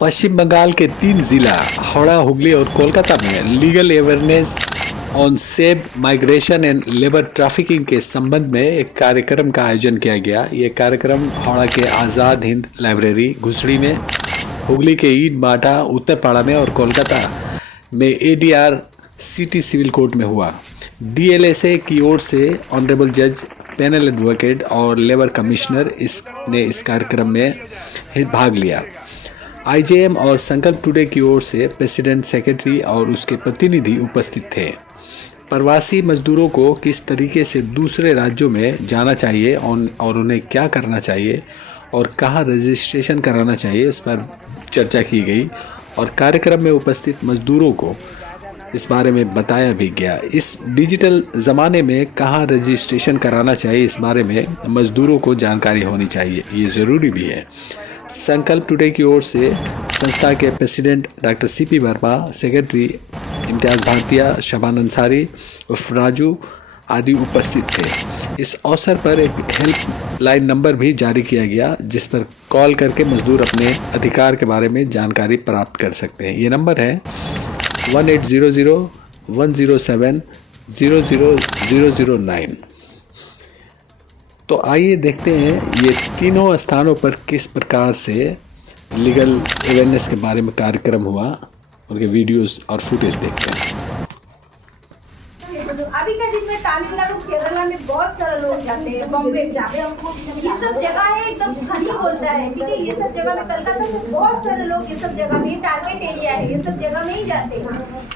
पश्चिम बंगाल के 3 जिला हावड़ा, हुगली और कोलकाता में legal awareness on safe migration and labour trafficking के संबंध में एक कार्यक्रम का आयोजन किया गया। ये कार्यक्रम हावड़ा के आज़ाद हिंद लाइब्रेरी घुसड़ी में, हुगली के ईट बाटा उत्तरपाड़ा में और कोलकाता में एडीआर सिटी सिविल कोर्ट में हुआ। डीएलएसए की ओर से ऑनरेबल जज, पैनल एडवोकेट और लेबर कमिश्नर ने इस कार्यक्रम में भाग लिया। आईजेएम और संकल्प टुडे की ओर से प्रेसिडेंट, सेक्रेटरी और उसके प्रतिनिधि उपस्थित थे। प्रवासी मजदूरों को किस तरीके से दूसरे राज्यों में जाना चाहिए और उन्हें क्या करना चाहिए और कहाँ रजिस्ट्रेशन कराना चाहिए, इस पर चर्चा की गई और कार्यक्रम में उपस्थित मजदूरों को इस बारे में बताया भी गया। इस डिजिटल ज़माने में कहाँ रजिस्ट्रेशन कराना चाहिए, इस बारे में मजदूरों को जानकारी होनी चाहिए, ये ज़रूरी भी है। संकल्प टुडे की ओर से संस्था के president doctor CP Verma, secretary Imtiaz Bhartiya, Shaban Ansari उर्फ राजू आदि उपस्थित थे। इस अवसर पर एक हेल्प लाइन नंबर भी जारी किया गया, जिस पर कॉल करके मजदूर अपने अधिकार के बारे में जानकारी प्राप्त कर सकते हैं। ये नंबर है 1800-107-00009। तो आइए देखते हैं ये तीनों स्थानों पर किस प्रकार से लीगल अवेयरनेस के बारे में कार्यक्रम हुआ, उनके वीडियोस और फुटेज देखते हैं। अभी के दिन में तमिलनाडु, केरला में बहुत सारे लोग जाते हैं, बॉम्बे जाते हैं। ये सब जगह है एकदम खनी बोलता है, ठीक है। ये सब जगह में कलकत्ता से बहुत सारे लोग ये सब जगह में, टारगेट एरिया है, ये सब जगह नहीं जाते हैं।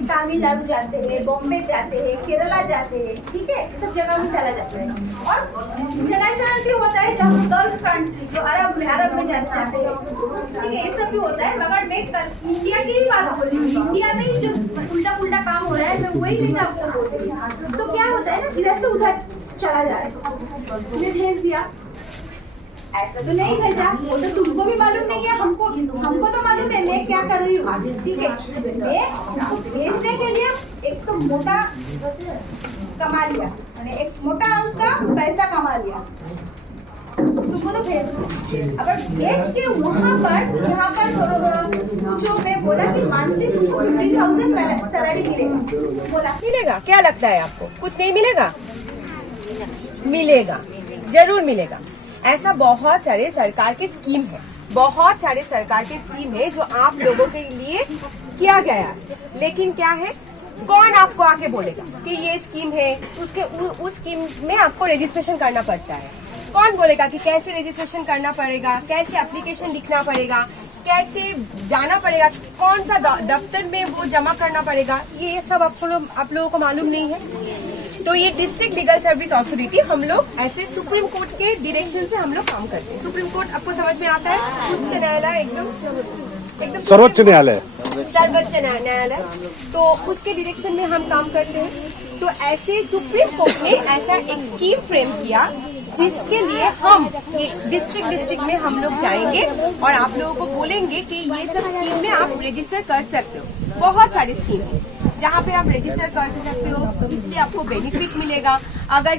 तमिलनाडु जाते हैं, बॉम्बे जाते हैं, केरला जाते हैं, ठीक है। ये सब जगह में चला जाता है। और इंटरनेशनल भी होता है, जहाँ गल्फ कंट्री जो अरब में जाते हैं, ठीक है। ये सब भी होता है, मगर मैं इंडिया की ही बात बोल रही हूँ। इंडिया में ही जो उल्टा पुल्टा काम हो रहा है, मैं वही नहीं आपको बोल रही हूँ। तो क्या होता है ना, इधर से उधर चला जाए, तुम्हें भेज दिया, ऐसा तो नहीं भेजा, वो तो तुमको भी मालूम नहीं है, हमको तो मालूम है मैं क्या कर रही हूँ, ठीक है। मैं भेजने के लिए एक तो मोटा कमा लिया, एक मोटा उसका पैसा कमा लिया, तुमको तो भेज। अगर भेज के वहाँ पर यहाँ पर जो मैं बोला कि मंथली तुमको 50,000 सैलरी मिलेगा, बोला मिलेगा। क्या लगता है आपको कुछ नहीं मिलेगा? मिलेगा, जरूर मिलेगा। ऐसा बहुत सारे सरकार के स्कीम है, बहुत सारे सरकार के स्कीम है जो आप लोगों के लिए किया गया है। लेकिन क्या है, कौन आपको आके बोलेगा कि ये स्कीम है, उसके उस स्कीम में आपको रजिस्ट्रेशन करना पड़ता है। कौन बोलेगा कि कैसे रजिस्ट्रेशन करना पड़ेगा, कैसे एप्लीकेशन लिखना पड़ेगा, कैसे जाना पड़ेगा, कौन सा दफ्तर में वो जमा करना पड़ेगा, ये सब आप लोगों को मालूम नहीं है। तो ये डिस्ट्रिक्ट लीगल सर्विस अथॉरिटी, हम लोग ऐसे सुप्रीम कोर्ट के डायरेक्शन से हम लोग काम करते हैं। सुप्रीम कोर्ट आपको समझ में आता है, उच्च न्यायालय, एकदम सर्वोच्च न्यायालय, सर्वोच्च न्यायालय, तो उसके डायरेक्शन में हम काम करते हैं। तो ऐसे सुप्रीम कोर्ट ने ऐसा एक स्कीम फ्रेम किया, जिसके लिए हम डिस्ट्रिक्ट में हम लोग जाएंगे और आप लोगों को बोलेंगे कि ये सब स्कीम में आप रजिस्टर कर सकते हो। बहुत सारी स्कीम है जहाँ पे आप रजिस्टर कर सकते हो, इसलिए आपको बेनिफिट मिलेगा। अगर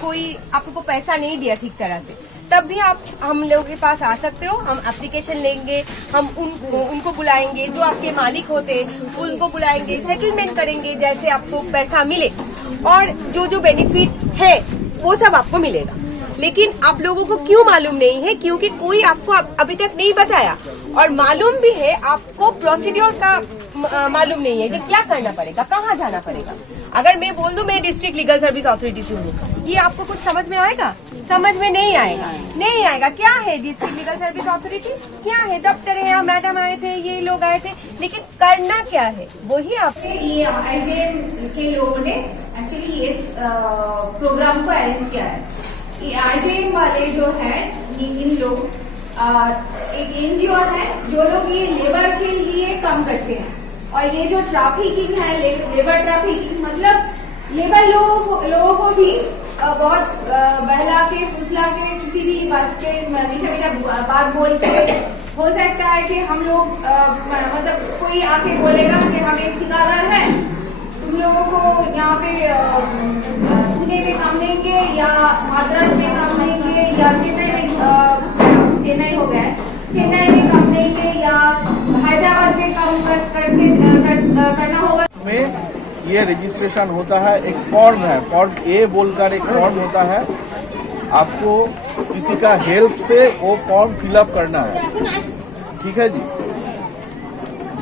कोई आपको पैसा नहीं दिया ठीक तरह से, तब भी आप हम लोगों के पास आ सकते हो। हम एप्लीकेशन लेंगे, हम उनको बुलाएंगे, जो आपके मालिक होते उनको बुलाएंगे, सेटलमेंट करेंगे, जैसे आपको पैसा मिले और जो बेनिफिट है वो सब आपको मिलेगा। लेकिन आप लोगों को क्यों मालूम नहीं है? क्योंकि कोई आपको अभी तक नहीं बताया, और मालूम भी है आपको प्रोसीड्योर का मालूम नहीं है कि क्या करना पड़ेगा, कहाँ जाना पड़ेगा। अगर मैं बोल दूं मैं डिस्ट्रिक्ट लीगल सर्विस अथॉरिटी से हूँ, ये आपको कुछ समझ में आएगा? समझ में नहीं आएगा। क्या है डिस्ट्रिक्ट लीगल सर्विस अथॉरिटी? क्या है? दफ्तर है, यहाँ मैडम आए थे, ये लोग आए थे, लेकिन करना क्या है वही आप। ये आईजेएम के लोगों ने एक्चुअली इस प्रोग्राम को अरेंज किया है। ये आईजेएम वाले जो है, इन लोग एक एनजीओ है जो लोग ये लेबर के लिए काम करते हैं। और ये जो ट्रैफिकिंग है, लेबर ट्रैफिकिंग, मतलब लेबर लोगों को भी बहुत बहला के, फुसला के, किसी भी बात के मीठा बात बोल के हो सकता है कि हम लोग मतलब कोई आके बोलेगा कि हम एक ठेकेदार है, तुम लोगों को यहाँ पे पुणे में काम देंगे या मद्रास में काम देंगे या चेन्नई हो गया, चेन्नई में काम देंगे या फॉर्म करना होगा। में ये रजिस्ट्रेशन होता है, एक फॉर्म है, फॉर्म ए बोलकर एक फॉर्म होता है। आपको किसी का हेल्प से वो फॉर्म फिलअप करना है, ठीक है जी।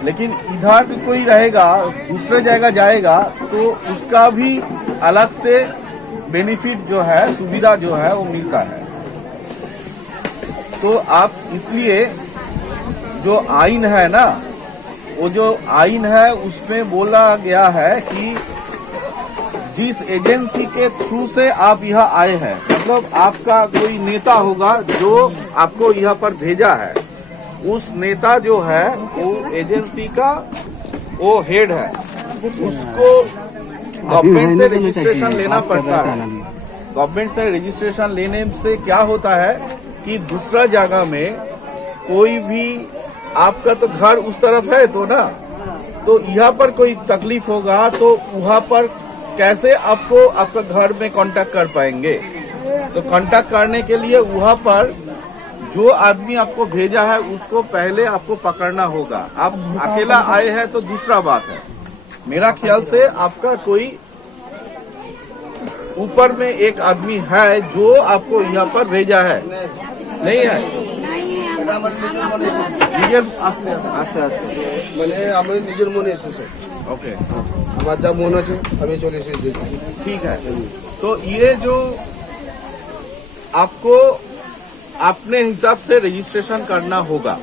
लेकिन इधर भी कोई रहेगा, दूसरे जगह जाएगा तो उसका भी अलग से बेनिफिट जो है, सुविधा जो है वो मिलता है। तो आप इसलिए जो आइन है ना, वो जो आइन है उसमें बोला गया है कि जिस एजेंसी के थ्रू से आप यहाँ आए हैं, मतलब आपका कोई नेता होगा जो आपको यहाँ पर भेजा है, उस नेता जो है वो एजेंसी का वो हेड है, उसको गवर्नमेंट से रजिस्ट्रेशन लेना पड़ता है। गवर्नमेंट से रजिस्ट्रेशन लेने से क्या होता है कि दूसरा जगह में कोई भी, आपका तो घर उस तरफ है तो ना, तो यहाँ पर कोई तकलीफ होगा तो वहाँ पर कैसे आपको आपका घर में कांटेक्ट कर पाएंगे। तो कांटेक्ट करने के लिए वहाँ पर जो आदमी आपको भेजा है उसको पहले आपको पकड़ना होगा। आप अकेला आए हैं तो दूसरा बात है। मेरा ख्याल से आपका कोई ऊपर में एक आदमी है जो आपको यहाँ पर भेजा है, नहीं है? নিজের আস্তে আস্তে মানে আমি নিজের মনে এসেছে, ओके, আমার যা মন আছে আমি চলে এসেছি। ठीक है। तो ये जो आपको अपने हिसाब से रजिस्ट्रेशन करना होगा।